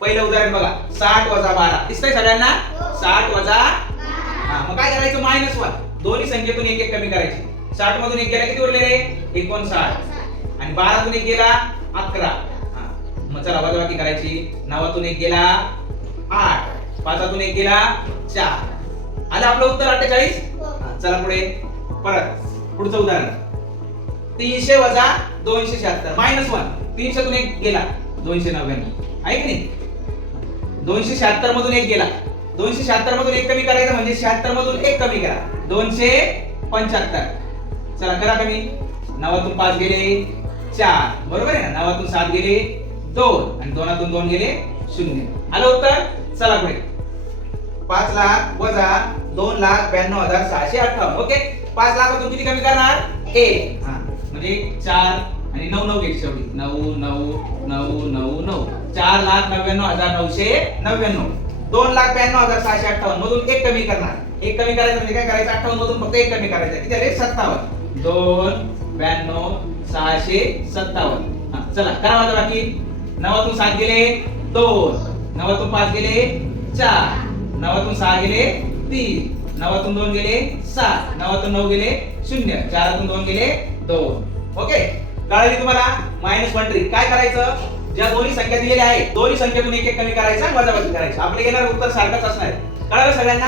पहिलं उदाहरण बघा, 60 वजा 12 दिसतंय सगळ्यांना? 60 वजा मग काय करायचं? -1. दोन्ही संख्येतून एक एक कमी करायची. 60 मधून एक गेला किती उरले रे? 59. आणि 12 तून एक गेला 11. मग चला वजाबाकी करायची. 9 तून एक गेला 8, 5 तून एक गेला 4. आलं आपलं उत्तर 48. चला पुढे परत पुढचं उदाहरण, 300 वजा 276 -1. 300 तून एक गेला 299 आहे की नाही? 276 मधून एक गेला. 276 मधून एक कमी करायचं म्हणजे 76 मधून एक कमी करा, 275. चला करा कमी. 9 तून 5 गेले 4, बरोबर आहे ना? 9 तून 7 गेले 2 आणि 2 तून 2 गेले 0. आलं उत्तर. चला पुढे 5 लाख वजा 2,92,658. ओके, 5 लाखातून किती कमी करणार? 1. म्हणजे 4 आणि 9 9 घ्यायची शेवटी. 9 9 9 9 9 4,99,999. 2,92,658 मधून एक कमी करणार. एक कमी करायचं म्हणजे काय करायचं? 58 मधून फक्त एक कमी करायचं. किती आले? 57. 2,92,657. चला करा वजाबाकी. 9 तून 7 गेले 2, 9 तून 5 गेले 4, 9 तून 6 गेले 3, 9 तून 2 गेले 7, 9 तून 9 गेले 0, 4 तून 2 गेले 2. ओके, कळली तुम्हाला? -1 ट्रिक. काय करायचं? ज्या दोन्ही संख्या दिलेल्या आहेत दोन्ही संख्येतून एक एक कमी करायचं, वजाबाकी करायचं. आपले येणार उत्तर सारखंच असणार. कळलं सगळ्यांना?